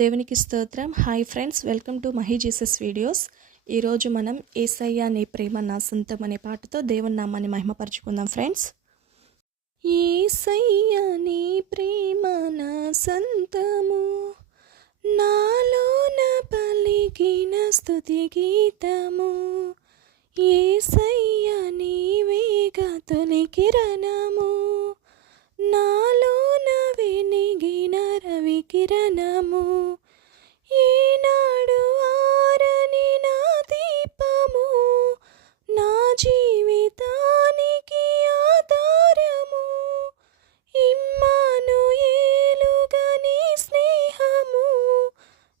దేవునికి స్తోత్రం. Hi friends, welcome to Mahi Jesus videos. ఈరోజు మనం యేసయ్యా నీ ప్రేమ నా సొంతం అనే పాటతో దేవుని నామాన్ని మహిమపరచుకుందాం ఫ్రెండ్స్. యేసయ్యా నీ ప్రేమ నా సొంతము, నాలోన పలికిన స్తుతి గీతము. యేసయ్యా నీవేగా తొలి కిరణము, నాలోన వెలిగిన రవి కిరణము. ఈనాడు ఆరని నా దీపము, నా జీవితానికి ఆధారము. ఇమ్మానుయేలుగా నీ స్నేహము,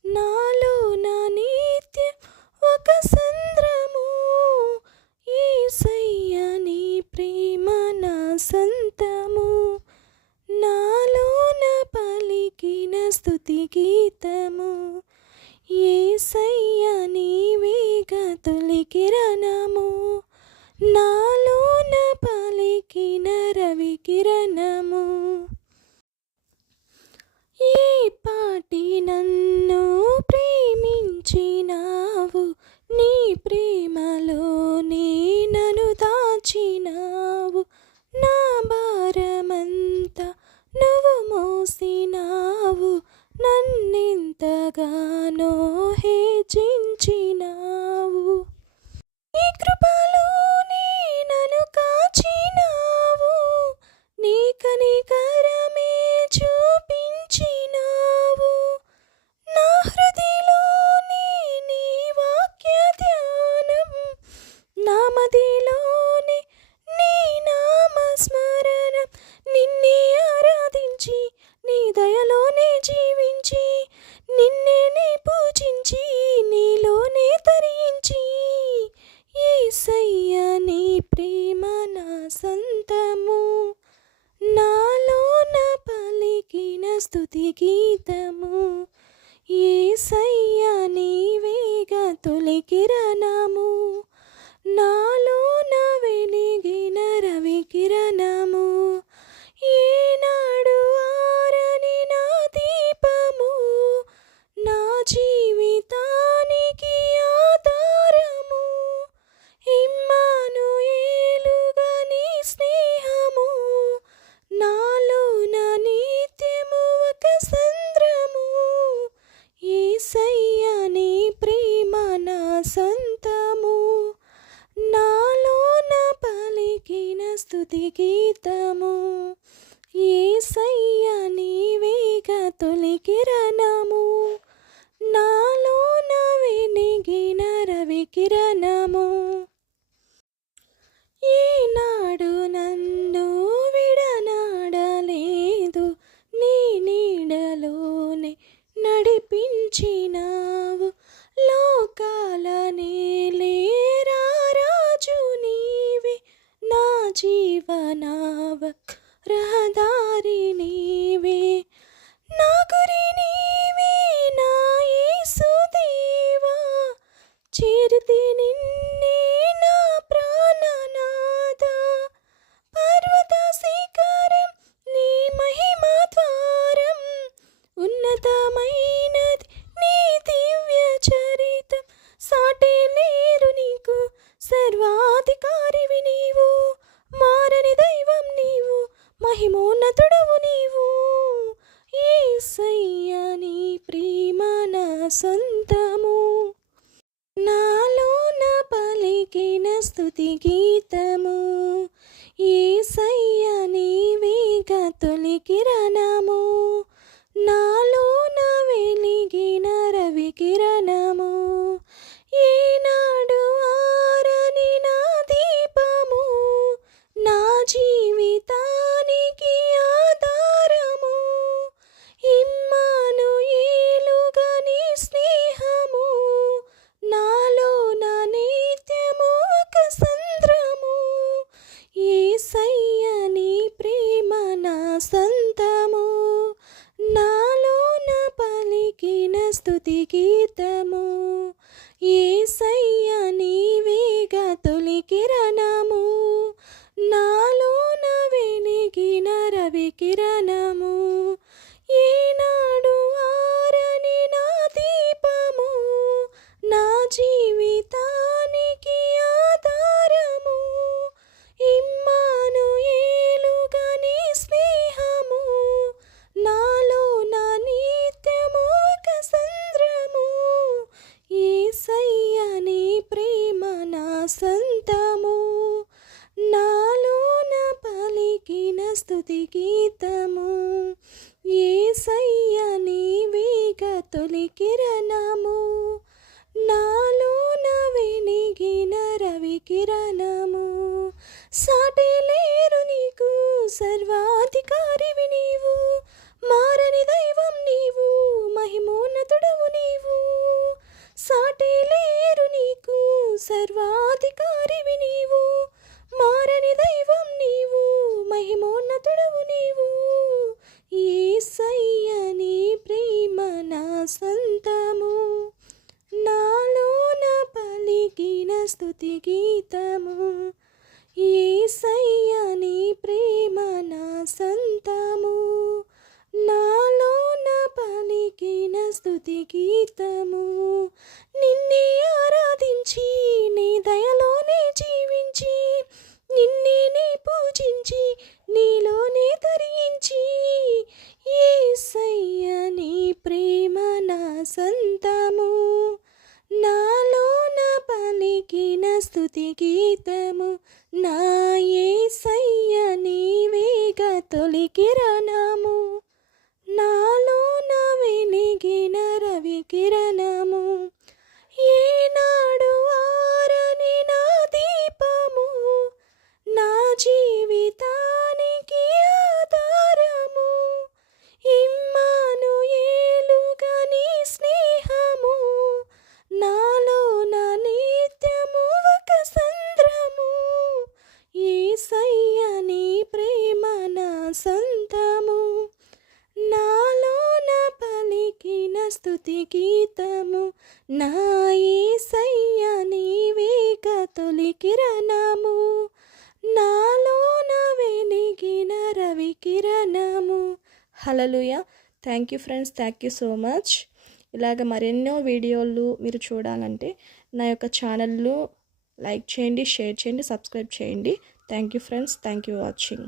నాలోన నిత్యం ఒక సంద్రము. యేసయ్యా నీ ప్రేమ నా సొంతము, నాలోన పలికిన స్తుతి గీతము. యేసయ్యా నీవేగా తొలి కిరణము, నాలోన పలికిన రవి కిరణము. ఈ పాటి నన్ను ప్రేమించినావు, నీ ప్రేమలోనే నన్ను దాచినావు. నా భారమంతా నువ్వు మోసినావు, నన్నెంతగానో హెచ్చించినావు. ఈ కృపలోనే నన్ను కాచినావు, నీ కనికరమే చూపించినావు. నా హృదయలోనే నీ వాక్య ధ్యానం, నా మదిలోనే నీ నామ స్మరణం. నిన్నే ఆరాధించి, నీ దయలోనే జీవించి, నిన్నే పూజించి, నీలోనే తరించి. యేసయ్యా నీ ప్రేమ నా సొంతము, నాలోన పలికిన స్తుతి గీతము. యేసయ్యా నీవేగా తొలి కిరణము, నాలోన వెలిగిన రవి కిరణము. ఈనాడు ఆరని నా దీపము, నా జీవితానికి ఆధారము. ఇమ్మానుయేలుగా నీ స్నేహము, నాలోన నిత్యము ఒక సంద్రము. యేసయ్యా నీ ప్రేమ నా సొంతము, నాలోన పలికిన స్తుతి గీతము. యేసయ్యా నీవేగా తొలి కిరణము, నాలోన వెలిగిన రవి కిరణము. ఈనాడు నన్ను విడనాడలేదు, నీ నీడలోనే నడిపించినావు. లోకాల నేలేరా రాజు నీవే, నా జీవనావ రహదారి నీవే. నా గురి నీవే నా యేసుదేవా, చేరితి నిన్నే నా ప్రాణనాథ. పర్వత శిఖరం నీ మహిమ ద్వారం, ఉన్నతమైనది నీ దివ్య చరితం. సాటి లేరు నీకు, సర్వాధికారివి నీవు, మారని దైవం నీవు, మహిమోన్నతుడవు నీవు. యేసయ్యా నీ ప్రేమ నా సొంతము, నాలోన పలికిన స్తుతి గీతము. యేసయ్యా నీవేగా తొలి కిరణము, నాలోన వెలిగిన రవి కిరణము. ఈనాడు ఆరని నా దీపము, నా జీవితానికి ఆధారము. ఇమ్మానుయేలుగా నీ స్నేహము, నాలోన నిత్యము ఒక సంద్రము. యేసయ్యా నీ ప్రేమ నా సొంతము, నాలోన పలికిన స్తుతి గీతము. యేసయ్యా నీవేగా తొలి కిరణము, నాలోన వెలిగిన రవి కిరణము. ఈనాడు ఆరని తొలి కిరణము, నాలోన వెలిగిన రవి కిరణము. సాటి లేరు నీకు, సర్వాధికారివి నీవు, మారని దైవం నీవు, మహిమోన్నతుడవు నీవు. సాటి లేరు నీకు, సర్వాధికారివి నీవు, మారని దైవం నీవు, మహిమోన్నతుడవు నీవు. యేసయ్య నీ ప్రేమ నా సొంతము, నాలోన పలికిన స్తుతి గీతము. యేసయ్య నీ ప్రేమ నా సొంతము, నాలోన పలికిన స్తుతి గీతము. నిన్నే ఆరాధించి నీ దయలోనే జీవించి, నిన్నే నీ పూజించి నీలోనే తరించి, యేసయ్య నీ ప్రేమ నా సొంతము, నాలోన పలికిన స్తుతి గీతము. నా యేసయ్య నీవేగా తొలి కిరణము, నాలోన వెలిగిన రవి కిరణము. ఏనాడు ఆరని నా దీపము, నా జీవితానికి ఆధారము. ఇమ్మానుయేలుగా నీ స్నేహము, నాలోన నిత్యము ఒక సంద్రము. యేసయ్య నీ ప్రేమ నా సొంతము, నాలోన పలికిన స్తుతి గీతము. నా యేసయ్య నీవేగా తొలి కిరణము, నాలోన వెలిగిన రవి కిరణము. హల్లెలూయా. Thank you friends, thank you so much. ఇలాగ మరెన్నో వీడియోలు మీరు చూడాలంటే నా యొక్క ఛానల్ను లైక్ చేయండి, షేర్ చేయండి, సబ్స్క్రైబ్ చేయండి. Thank you friends, thank you watching.